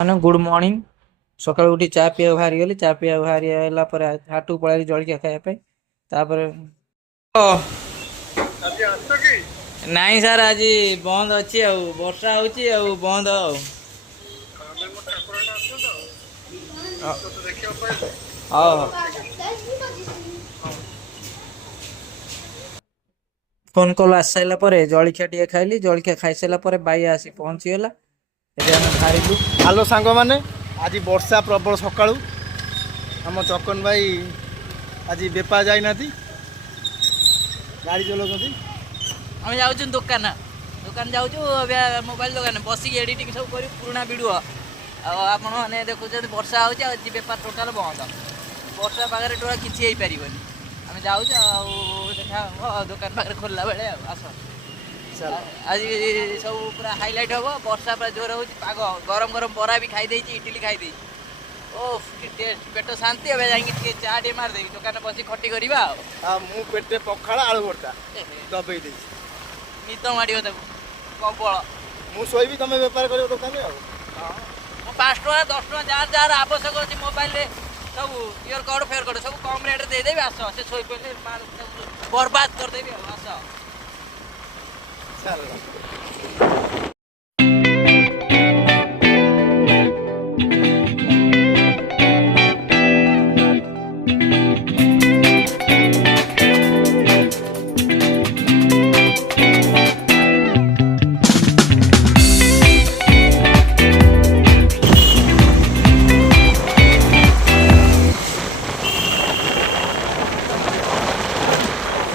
ମାନେ good morning. ସକାଳୁ ଉଠି ଚା ପିଇବାକୁ ବାହାରିଗଲି। ଚା ପିଇବାକୁ ବାହାରିଲା ପରେ ହାଟକୁ ପଳେଇଲି ଜଳଖିଆ ଖାଇବା ପାଇଁ। ତାପରେ ଆଜି ଆସୁଛ କି? ନାଇଁ ସାର୍, ଆଜି ବନ୍ଦ ଅଛି। ଆଉ ବର୍ଷା ହଉଛି ଆଉ ବନ୍ଦ ଆଉ। ଆମେ ମୋ ଠାକୁରଟା ଆସୁଛ ତ ତତେ ଦେଖିବାକୁ ପାଇଲି। ହଉ ହଉ ଠିକ ଅଛି। ହଉ ଫୋନ୍ କଲ୍ ଆସିସାରିଲା ପରେ ଜଳଖିଆ ଟିକେ ଖାଇଲି। ଜଳଖିଆ ଖାଇସାରିଲା ପରେ ବାଇ ଆସି ପହଞ୍ଚିଗଲା। ଏବେ ଆମେ ବାହାରିଲୁ। ହ୍ୟାଲୋ ସାଙ୍ଗମାନେ, ଆଜି ବର୍ଷା ପ୍ରବଳ ସକାଳୁ। ଆମ ଚକନ ଭାଇ ଆଜି ବେପାର ଯାଇନାହାନ୍ତି, ଗାଡ଼ି ଚଲାଉଛନ୍ତି। ଆମେ ଯାଉଛୁ ଦୋକାନ ଯାଉଛୁ। ଏବେ ମୋବାଇଲ ଦୋକାନ ବସିକି ଏଡିଟିଂ ସବୁ କରି ପୁରୁଣା ଭିଡିଓ। ଆଉ ଆପଣ ମାନେ ଦେଖୁଛନ୍ତି ବର୍ଷା ହଉଛି, ଆଉ ଆଜି ବେପାର ଟୋଟାଲ ବନ୍ଦ। ବର୍ଷା ପାଗରେ ଟୋଟାଲ କିଛି ହେଇପାରିବନି। ଆମେ ଯାଉଛୁ ଆଉ ଦେଖା ହବ ଦୋକାନ ପାଖରେ ଖୋଲିଲା ବେଳେ। ଆଉ ଆସ ଚାଲ ଆଜି ସବୁ ପୁରା ହାଇଲାଇଟ୍ ହବ। ବର୍ଷା ପୁରା ଜୋର ହଉଛି। ପାଗ ଗରମ ଗରମ ବରା ବି ଖାଇ ଦେଇଛି, ଇଟିଲି ଖାଇ ଦେଇଛି। ଓଃ କି ଟେଷ୍ଟ, ପେଟ ଶାନ୍ତି। ଏବେ ଯାଇକି ଟିକେ ଚା ଟିକେ ମାରିଦେବି, ଦୋକାନରେ ବସି ଖଟି କରିବା ଆଉ। ମୁଁ ପେଟେ ପଖାଳ ଆଳୁ ଭର୍ତ୍ତା ଏହେ, ଦବେଇ ଦେଇଛି। ନିଦ ମାଡ଼ିବ ତାକୁ ପ୍ରବଳ। ମୁଁ ଶୋଇବି, ତମେ ବେପାର କରିବ ଦୋକାନରେ ଆଉ। ହଁ, ମୁଁ 5 ଟଙ୍କା 10 ଟଙ୍କା ଯାହାର ଆବଶ୍ୟକ ଅଛି ମୋବାଇଲରେ ସବୁ ଇୟର କର୍ଡ଼ ଫେୟର କର୍ଡ଼ ସବୁ କମ୍ ରେଟ୍ରେ ଦେଇଦେବି। ଆସ, ସେ ଶୋଇପଡ଼ିଲେ ମାଲ ସବୁ ବର୍ବାଦ କରିଦେବି ଆଉ। ଆସ ଚାଲ।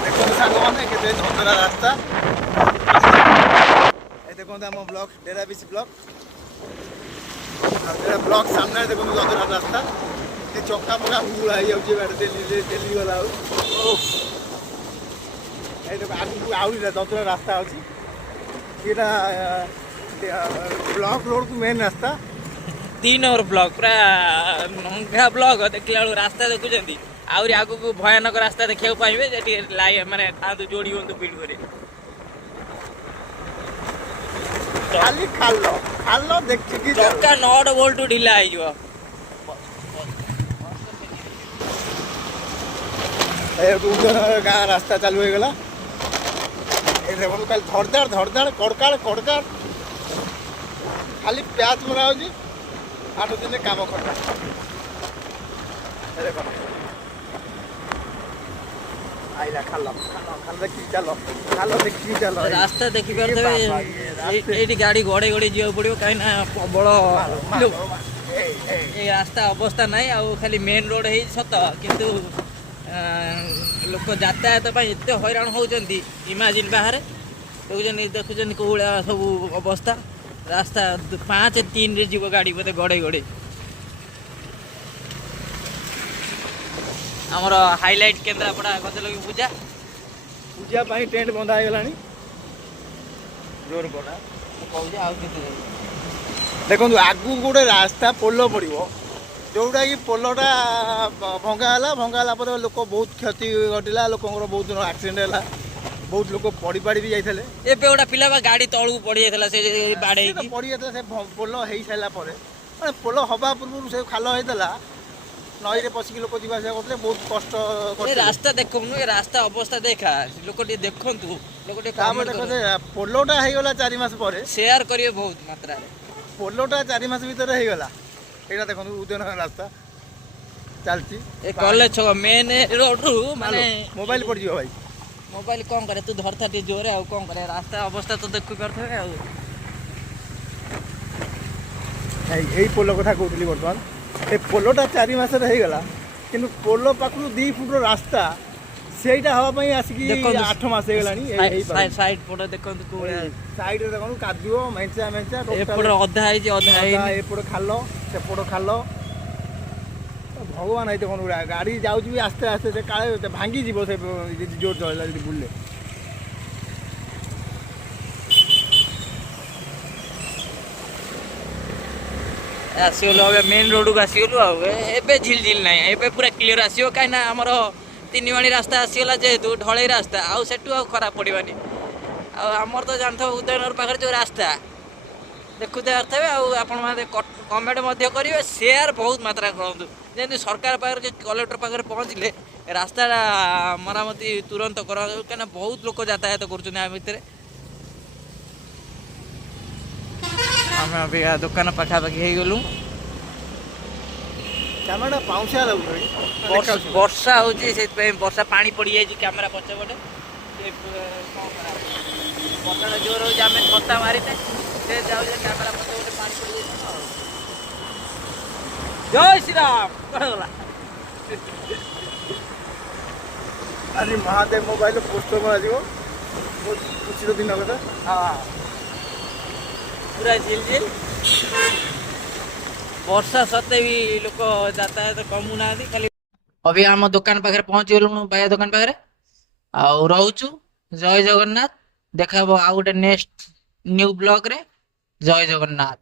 ଦେଖନ୍ତୁ ସାଙ୍ଗମାନେ, କେତେ ଝରଝରା ରାସ୍ତା। এই দেখুন ଆମ ବ୍ଲକ ଡେରାବିଶ ବ୍ଲକ। ଆଉ ଡେରା ବ୍ଲକ ସାମ୍ନାରେ ଦେଖନ୍ତୁ ଝରଝରା ରାସ୍ତା। ଏ ଚକା ଫକା ବୁଳା ହେଇଯାଉଛି ଗାଡ଼ି ଡେଲି ଗଲା ଆଉ। এই ଦେଖ ଆଗକୁ ଆହୁରି ଝରଝରା ରାସ୍ତା ଅଛି। ଏଇଟା ବ୍ଲକ ରୋଡକୁ ମେନ୍ ରାସ୍ତା। 3 ନମ୍ବର ବ୍ଲକ, ପୁରା ନଙ୍ଗା ବ୍ଲକ। ଦେଖିଲା ବେଳକୁ ରାସ୍ତା ଦେଖୁଛନ୍ତି, ଆହୁରି ଆଗକୁ ଭୟାନକ ରାସ୍ତା ଦେଖିବାକୁ ପାଇବେ। ଯେ ଟିକେ ମାନେ ଥାଆନ୍ତୁ, ଯୋଡି ହୁଅନ୍ତୁ ଭିଡିଓରେ। ଖାଲି ଖାଲ ଖାଲ ଦେଖିକି ଚାଲ। ଚକା 9 ବୋଲ୍ଟ ଢିଲା ହେଇଯିବ। ଗାଁ ରାସ୍ତା ଚାଲୁ ହେଇଗଲା। এই দেখুন খালি ধড়ধাড় ধড়ধাড় কড়কাড় কড়কাড় খালি প্যাচ মরা হচ্ছে। 8 দিনে কাম খটা। দেখুন আইলা খাল খাল খাল ଦେଖିକି ଚାଲ, ଖାଲ ଦେଖିକି ଚାଲ। ରାସ୍ତା ଏ ଦେଖିପାରୁଥିବେ। ବାବା, ଏ ରାସ୍ତା ଏଇଠି ଗାଡି ଗଡେଇ ଗଡେଇ ଯିବାକୁ ପଡିବ, କାହିଁକି ନା ପ୍ରବଳ ମାଲୋ ମାଲୋ ମାଲୋ। ଏଇ ଏ ରାସ୍ତା ଅବସ୍ଥା ନାହିଁ। ଆଉ ଖାଲି ମେନ୍ ରୋଡ ହେଇଛି ସତ, କିନ୍ତୁ ଲୋକ ଯାତାୟାତ ପାଇଁ ଏତେ ହଇରାଣ ହଉଛନ୍ତି, ଇମାଜିନ୍ ବାହାରେ। ଦେଖୁଛନ୍ତି କୋଉ ଭଳିଆ ସବୁ ଅବସ୍ଥା। ରାସ୍ତା 5-3ରେ ଯିବ ଗାଡି ବୋଧେ ଗଡେଇ ଗଡେଇ। ଆମର ହାଇଲାଇଟ୍ କେନ୍ଦ୍ରାପଡ଼ା ଗଜଲକ୍ଷ୍ମୀ ପୂଜା। ପୂଜା ପାଇଁ ଟେଣ୍ଟ ବନ୍ଧା ହେଇଗଲାଣି। ଜୋର ପଡା ମୁଁ କହୁଛି ଆଉ କେତେ ଦେଖନ୍ତୁ ଆଗକୁ ଗୋଟେ ରାସ୍ତା ପୋଲ ପଡ଼ିବ, ଯେଉଁଟାକି ପୋଲଟା ଭଙ୍ଗା ହେଲା ପରେ ଲୋକ ବହୁତ କ୍ଷତି ଘଟିଲା। ଲୋକଙ୍କର ବହୁତ ଆକ୍ସିଡେଣ୍ଟ ହେଲା, ବହୁତ ଲୋକ ପଡ଼ିପାଡ଼ି ବି ଯାଇଥିଲେ। ଏବେ ଗୋଟେ ପିଲା ବା ଗାଡି ତଳକୁ ପଡି ଯାଇଥିଲା, ସେ ସିଏ ତ ବାଡେଇକି। ପଡ଼ିଯାଇଥିଲା। ସେ ପୋଲ ହେଇସାରିଲା ପରେ, ମାନେ ପୋଲ ହେବା ପୂର୍ବରୁ ସେ ଖାଲ ହେଇଥିଲା। ନଈରେ ପଶିକି ଲୋକ ଯିବା ଆସିବା କରୁଥିଲେ, ବହୁତ କଷ୍ଟ ଏ କରିଥିଲେ। ରାସ୍ତା ଦେଖୁନୁ, ଏ ରାସ୍ତା ଅବସ୍ଥା ଦେଖା। ଲୋକ ଟିକେ ଦେଖନ୍ତୁ, ଲୋକ ଟିକେ ତାପରେ କମେଣ୍ଟ ଦେଖ ସେ କରନ୍ତୁ, ପୋଲଟା ହେଇଗଲା 4 ମାସ ପରେ। ସେୟାର କରିବେ ବହୁତ ମାତ୍ରାରେ। ପୋଲଟା 4 ମାସ ଭିତରେ ହେଇଗଲା। ଏଇଟା ଦେଖନ୍ତୁ ଉଦୟନଗର ରାସ୍ତା ଚାଲିଛି। ଏ କଲେଜ ଛକ ମେନ୍ ରୋଡରୁ ମାନେ ମାଲୋ ମୋବାଇଲ ପଡ଼ିଯିବ ଭାଇ। ମୋବାଇଲ କଣ କରେ, ତୁ ଧରିଥା ଟିକେ ଜୋରେ। ଆଉ କଣ କରେ, ରାସ୍ତା ଅବସ୍ଥା ତ ଦେଖିପାରୁଥିବେ ଆଉ। ଏଇ ପୋଲ କଥା କହୁଥିଲି। ବର୍ତ୍ତମାନ ଏ ପୋଲଟା 4 ମାସରେ ହେଇଗଲା, କିନ୍ତୁ ପୋଲ ପାଖରୁ 2 ଫୁଟର ରାସ୍ତା ସେଇଟା ହେବା ପାଇଁ ଆସିକି ଦେଖନ୍ତୁ 8 ମାସ ହେଇଗଲାଣି। ହେଇପାରୁନି। ସାଇଡ ପଟ ଦେଖନ୍ତୁ କୋଉ ଭଳିଆ। ସାଇଡରେ ଦେଖନ୍ତୁ କାଦୁଅ ମେଞ୍ଚା ମେଞ୍ଚା ଟୋଟାଲ। ଏପଟେ ଅଧା ହେଇଛି, ଅଧା ହେଇନି। ଏପଟ ଖାଲ ସେପଟ ଖାଲ। ଭଗବାନ, ଏଇ ଦେଖନ୍ତୁ ଗାଡ଼ି ଯାଉଛି ବି ଆସ୍ତେ ଆସ୍ତେ। ସେ କାଳେ ଭାଙ୍ଗିଯିବ ସେ ଯଦି ଜୋର ଚଳେଇଲା, ଯଦି ବୁଲିଲେ। ଆସିଗଲୁ ଏବେ ମେନ୍ ରୋଡକୁ ଆସିଗଲୁ। ଆଉ ଏବେ ଝିଲ୍ ଝିଲ୍ ନାହିଁ, ଏବେ ପୁରା କ୍ଲିୟର ଆସିବ। କାହିଁକିନା ଆମର 3 ମାଳି ରାସ୍ତା ଆସିଗଲା, ଯେହେତୁ ଢଳେଇ ରାସ୍ତା, ଆଉ ସେଠୁ ଆଉ ଖରାପ ପଡ଼ିବନି। ଆଉ ଆମର ତ ଜାଣିଥିବ ଉଦୟନଗର ପାଖରେ ଯୋଉ ରାସ୍ତା, ଦେଖୁଥିବେ ଆଉ ଆପଣମାନେ କମେଣ୍ଟ ମଧ୍ୟ କରିବେ, ସେୟାର ବହୁତ ମାତ୍ରା କରନ୍ତୁ, ଯେମିତି ସରକାର ପାଖରେ କି କଲେକ୍ଟର ପାଖରେ ପହଞ୍ଚିଲେ ରାସ୍ତାଟା ମରାମତି ତୁରନ୍ତ କରାଯାଉ, କାହିଁକିନା ବହୁତ ଲୋକ ଯାତାୟାତ କରୁଛନ୍ତି ଆ ଭିତରେ। ଆମେ ଅବିକା ଦୋକାନ ପାଖାପାଖି ହେଇଗଲୁ। କ୍ୟାମେରାଟା ପାଉଁଶିଆ ଲାଗୁଛି। ବର୍ଷା ହେଉଛି, ସେଥିପାଇଁ ବର୍ଷା ପାଣି ପଡ଼ିଯାଇଛି କ୍ୟାମେରା ପଛପଟେ। ସେ କ'ଣ କରାହବ, ବର୍ଷାଟା ଜୋର ହେଉଛି, ଆମେ ଛତା ମାରିନେ ସେ ଯାଉଛି କ୍ୟାମେରା ପଛପଟେ ପାଣି ପଡ଼ିଯାଇଛି ଆଉ। ଜୟ ଶ୍ରୀରାମ ଗଲା। ଆଜି ମହାଦେବ ମୋବାଇଲ ପୋଷ୍ଟର ମରାଯିବ, ବହୁତ ଖୁସିର ଦିନ କଥା। ହଁ ପୁରା ଝିଲ୍ ଝିଲ୍ ବର୍ଷା ସତ୍ତ୍ୱେ ବି ଲୋକ ଯାତାୟାତ କମୁନାହାନ୍ତି। ଖାଲି ଅବିକା ଆମ ଦୋକାନ ପାଖରେ ପହଞ୍ଚିଗଲୁଣୁ, ବାୟା ଦୋକାନ ପାଖରେ। ଆଉ ରହୁଛୁ, ଜୟ ଜଗନ୍ନାଥ। ଦେଖା ହବ ଆଉ ଗୋଟେ ନେକ୍ସଟ ନ୍ୟୁ ବ୍ଲଗରେ। ଜୟ ଜଗନ୍ନାଥ।